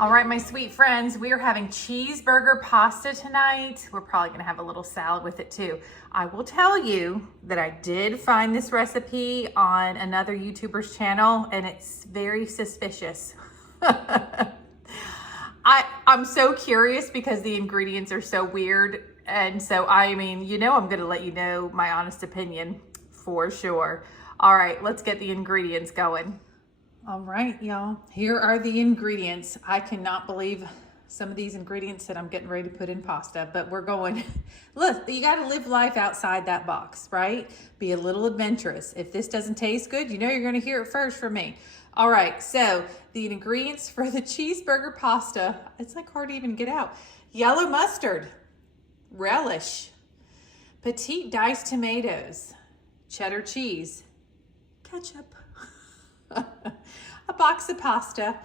All right, my sweet friends, we are having cheeseburger pasta tonight. We're probably gonna have a little salad with it too. I will tell you that I did find this recipe on another YouTuber's channel and it's very suspicious. I'm so curious because the ingredients are so weird. And so, I mean, I'm gonna let you know my honest opinion for sure. All right, let's get the ingredients going. All right, y'all, here are the ingredients. I cannot believe some of these ingredients that I'm getting ready to put in pasta, but we're going, look, you gotta live life outside that box, right? Be a little adventurous. If this doesn't taste good, you're gonna hear it first from me. All right, so the ingredients for the cheeseburger pasta, it's like hard to even get out. Yellow mustard, relish, petite diced tomatoes, cheddar cheese, ketchup, a box of pasta,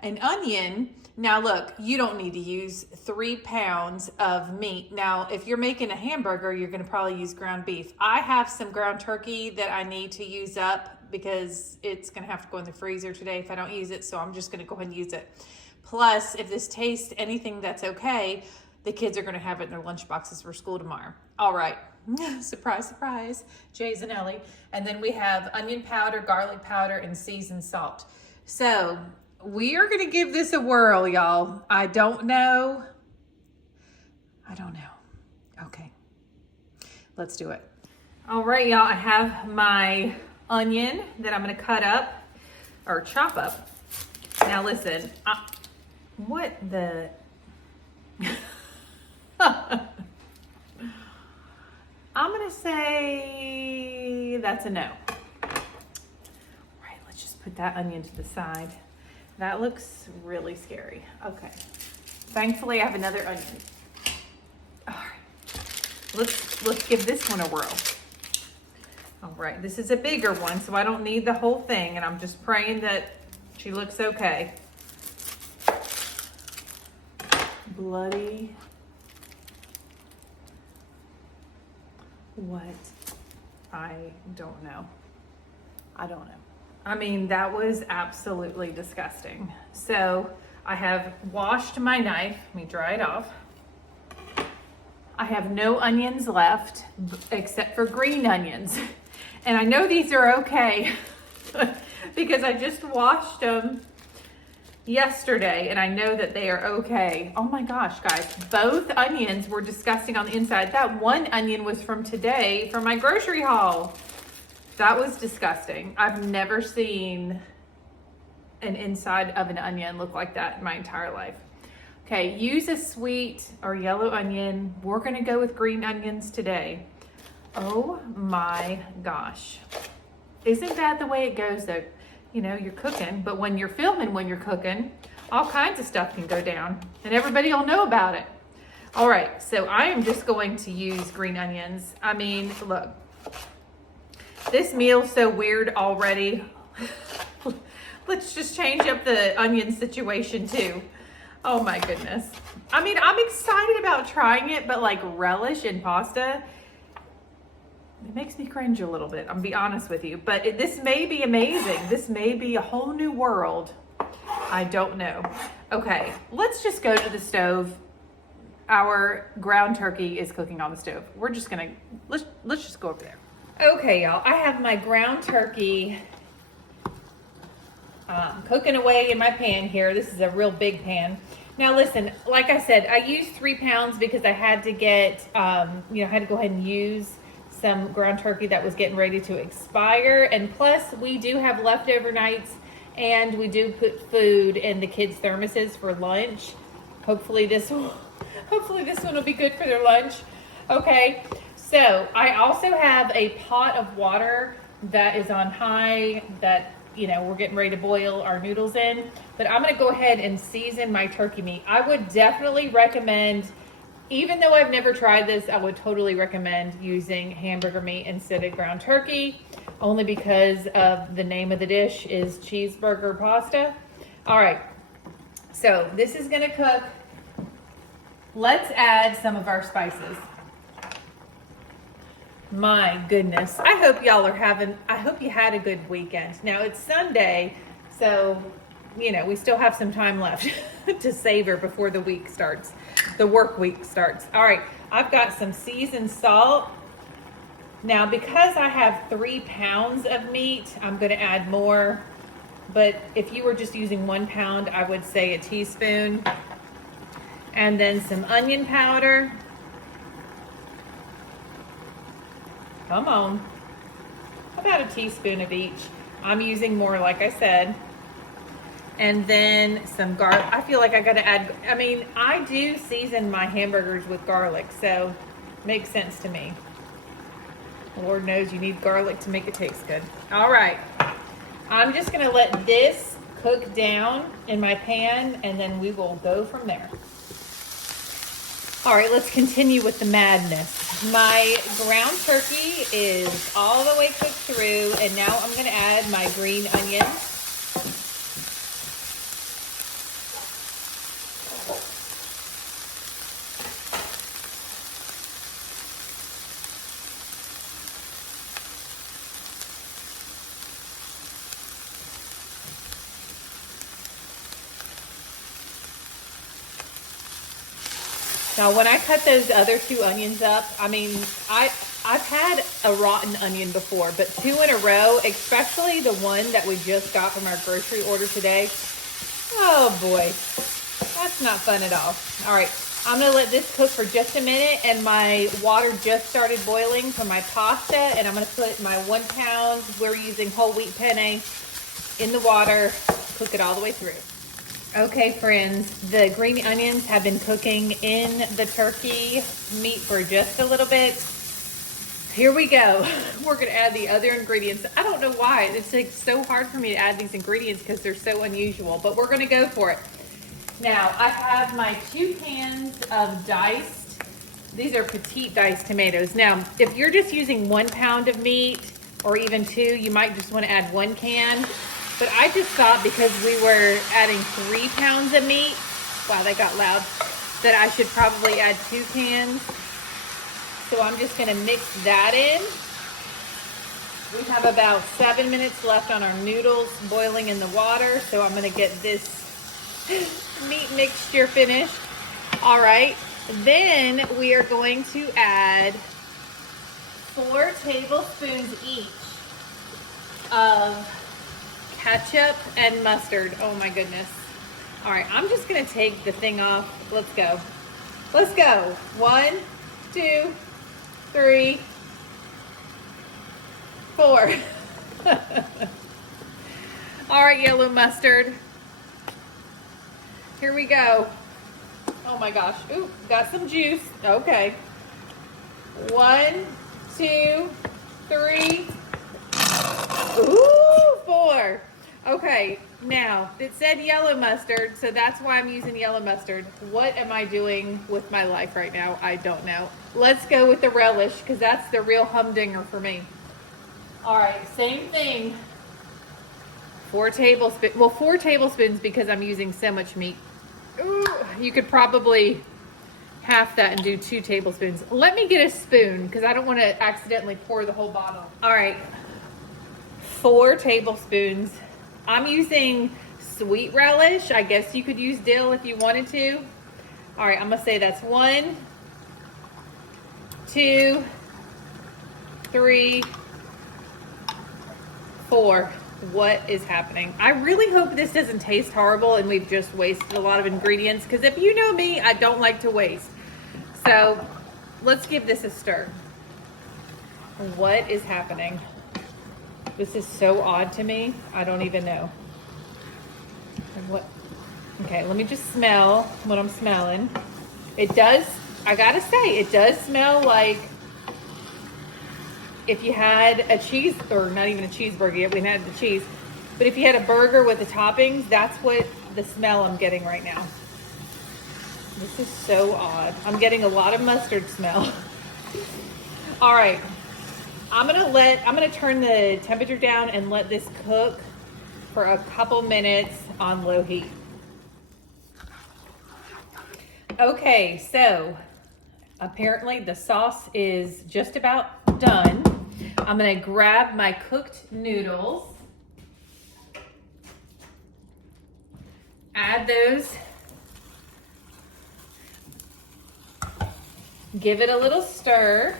an onion. Now look, you don't need to use 3 pounds of meat. Now, if you're making a hamburger, you're gonna probably use ground beef. I have some ground turkey that I need to use up because it's gonna have to go in the freezer today if I don't use it, so I'm just gonna go ahead and use it. Plus, if this tastes anything that's okay, the kids are gonna have it in their lunch boxes for school tomorrow. All right. Surprise, surprise, Jay's and Ellie. And then we have onion powder, garlic powder, and seasoned salt. So we are gonna give this a whirl, y'all. I don't know. Okay, let's do it. All right, y'all, I have my onion that I'm gonna cut up or chop up. Now listen, what the... I'm gonna say that's a no. All right, let's just put that onion to the side. That looks really scary. Okay, thankfully I have another onion. All right, let's give this one a whirl. All right, this is a bigger one, so I don't need the whole thing, and I'm just praying that she looks okay. Bloody. What? I don't know. I mean, that was absolutely disgusting. So I have washed my knife. Let me dry it off. I have no onions left except for green onions. And I know these are okay because I just washed them yesterday and I know that they are okay. Oh my gosh, guys, both onions were disgusting on the inside. That one onion was from today from my grocery haul. That was disgusting. I've never seen an inside of an onion look like that in my entire life. Okay, use a sweet or yellow onion. We're gonna go with green onions today. Oh my gosh. Isn't that the way it goes though? You're cooking, but when you're filming, when you're cooking, all kinds of stuff can go down and everybody will know about it. All right, so I am just going to use green onions. I mean, look, this meal's so weird already. Let's just change up the onion situation too. Oh my goodness. I mean, I'm excited about trying it, but like relish in pasta, it makes me cringe a little bit, I'm gonna be honest with you, but this may be amazing. This may be a whole new world. I don't know. Okay, let's just go to the stove. Our ground turkey is cooking on the stove. We're just gonna, let's just go over there. Okay, y'all, I have my ground turkey cooking away in my pan here. This is a real big pan. Now listen, like I said, I used 3 pounds because I had to get, had to go ahead and use some ground turkey that was getting ready to expire, and plus we do have leftover nights and we do put food in the kids' thermoses for lunch. Hopefully this one will be good for their lunch. Okay, so I also have a pot of water that is on high that we're getting ready to boil our noodles in, but I'm gonna go ahead and season my turkey meat. I would definitely recommend, even though I've never tried this, I would totally recommend using hamburger meat instead of ground turkey, only because of the name of the dish is cheeseburger pasta. All right, so this is gonna cook. Let's add some of our spices. My goodness, I hope y'all are I hope you had a good weekend. Now it's Sunday, so you know, we still have some time left to savor before the week starts, the work week starts. All right, I've got some seasoned salt. Now, because I have 3 pounds of meat, I'm gonna add more, but if you were just using 1 pound, I would say a teaspoon. And then some onion powder. Come on. About a teaspoon of each. I'm using more, like I said. And then some garlic. I feel like I gotta add, I mean, I do season my hamburgers with garlic, so makes sense to me. Lord knows you need garlic to make it taste good. All right, I'm just gonna let this cook down in my pan, and then we will go from there. All right, let's continue with the madness. My ground turkey is all the way cooked through, and now I'm gonna add my green onions. Now, when I cut those other 2 onions up, I mean, I've had a rotten onion before, but 2 in a row, especially the one that we just got from our grocery order today. Oh boy, that's not fun at all. All right, I'm gonna let this cook for just a minute, and my water just started boiling for my pasta, and I'm gonna put my 1 pound, we're using whole wheat penne, in the water, cook it all the way through. Okay, friends, the green onions have been cooking in the turkey meat for just a little bit. Here we go. We're gonna add the other ingredients. I don't know why. It's like so hard for me to add these ingredients because they're so unusual, but we're gonna go for it. Now, I have my 2 cans of diced, these are petite diced tomatoes. Now, if you're just using 1 pound of meat or even 2, you might just wanna add 1 can. But I just thought because we were adding 3 pounds of meat, wow, that got loud, that I should probably add 2 cans. So I'm just gonna mix that in. We have about 7 minutes left on our noodles boiling in the water, so I'm gonna get this meat mixture finished. All right, then we are going to add 4 tablespoons each of ketchup and mustard. Oh my goodness. All right, I'm just gonna take the thing off. Let's go. Let's go. 1, 2, 3, 4. All right, yellow mustard. Here we go. Oh my gosh. Ooh, got some juice. Okay. 1, 2, 3. Ooh, 4. Okay, now it said yellow mustard, so that's why I'm using yellow mustard. What am I doing with my life right now? I don't know. Let's go with the relish, because that's the real humdinger for me. All right, same thing. 4 tablespoons, well, 4 tablespoons because I'm using so much meat. Ooh, you could probably half that and do 2 tablespoons. Let me get a spoon, because I don't want to accidentally pour the whole bottle. All right, 4 tablespoons. I'm using sweet relish. I guess you could use dill if you wanted to. All right, I'm gonna say that's 1, 2, 3, 4. What is happening? I really hope this doesn't taste horrible and we've just wasted a lot of ingredients, because if you know me, I don't like to waste. So let's give this a stir. What is happening? This is so odd to me. I don't even know. What? Okay, let me just smell what I'm smelling. It does, I gotta say, it does smell like if you had a cheese, or not even a cheeseburger yet, we had the cheese, but if you had a burger with the toppings, that's what the smell I'm getting right now. This is so odd. I'm getting a lot of mustard smell. All right. I'm gonna turn the temperature down and let this cook for a couple minutes on low heat. Okay, so apparently the sauce is just about done. I'm gonna grab my cooked noodles. add those. Give it a little stir.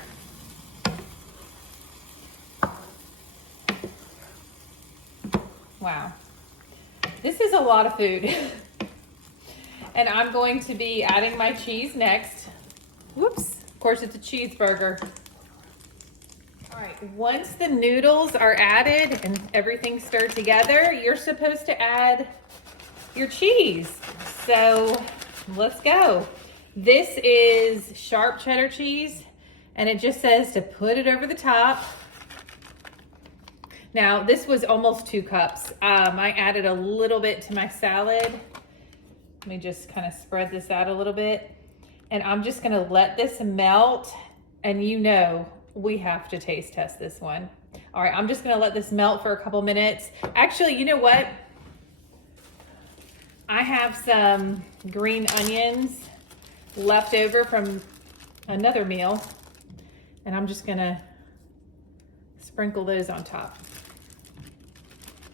Wow. This is a lot of food. And I'm going to be adding my cheese next. Whoops. Of course, it's a cheeseburger. All right, once the noodles are added and everything stirred together, you're supposed to add your cheese. So let's go. This is sharp cheddar cheese, and it just says to put it over the top. Now, this was almost 2 cups. I added a little bit to my salad. Let me just kind of spread this out a little bit. And I'm just gonna let this melt, and you know, we have to taste test this one. All right, I'm just gonna let this melt for a couple minutes. Actually, you know what? I have some green onions left over from another meal, and I'm just gonna sprinkle those on top.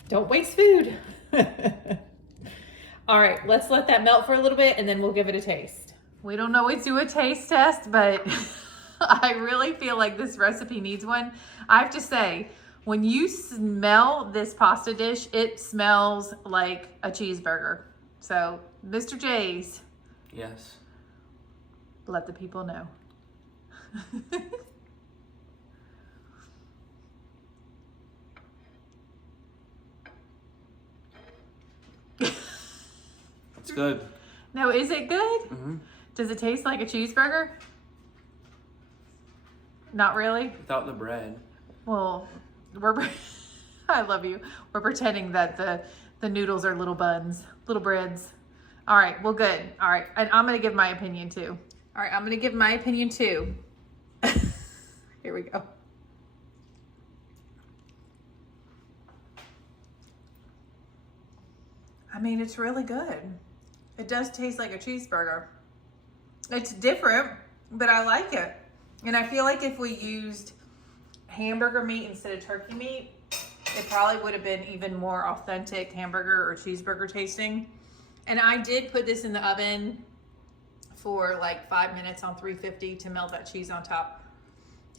Don't waste food. All right, let's let that melt for a little bit and then we'll give it a taste. We don't always do a taste test, but I really feel like this recipe needs one. I have to say, when you smell this pasta dish, it smells like a cheeseburger. So, Mr. J's. Yes. Let the people know. It's good. No, is it good? Mm-hmm. Does it taste like a cheeseburger? Not really? Without the bread. Well, I love you. We're pretending that the noodles are little buns, little breads. All right, well, good. All right, and I'm gonna give my opinion too. All right, I'm gonna give my opinion too. Here we go. I mean, it's really good. It does taste like a cheeseburger. It's different, but I like it. And I feel like if we used hamburger meat instead of turkey meat, it probably would have been even more authentic hamburger or cheeseburger tasting. And I did put this in the oven for like 5 minutes on 350 to melt that cheese on top.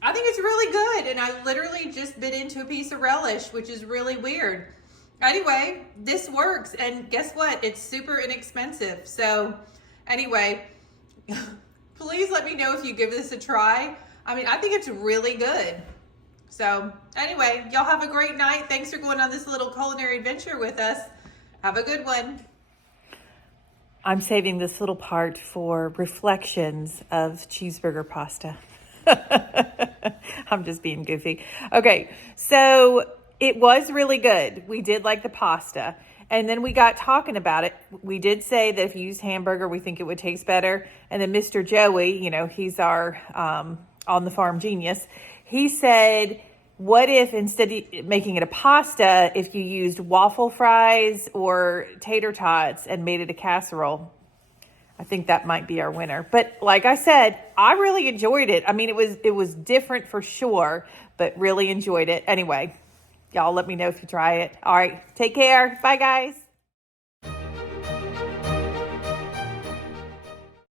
I think it's really good. And I literally just bit into a piece of relish, which is really weird. Anyway, this works. And guess what? It's super inexpensive. So anyway, please let me know if you give this a try. I mean, I think it's really good. So anyway, y'all have a great night. Thanks for going on this little culinary adventure with us. Have a good one. I'm saving this little part for reflections of cheeseburger pasta. I'm just being goofy. Okay, so it was really good. We did like the pasta. And then we got talking about it. We did say that if you use hamburger, we think it would taste better. And then Mr. Joey, you know, he's our on the farm genius. He said, what if instead of making it a pasta, if you used waffle fries or tater tots and made it a casserole? I think that might be our winner. But like I said, I really enjoyed it. I mean, it was different for sure, but really enjoyed it. Anyway, y'all let me know if you try it. All right, take care. Bye, guys.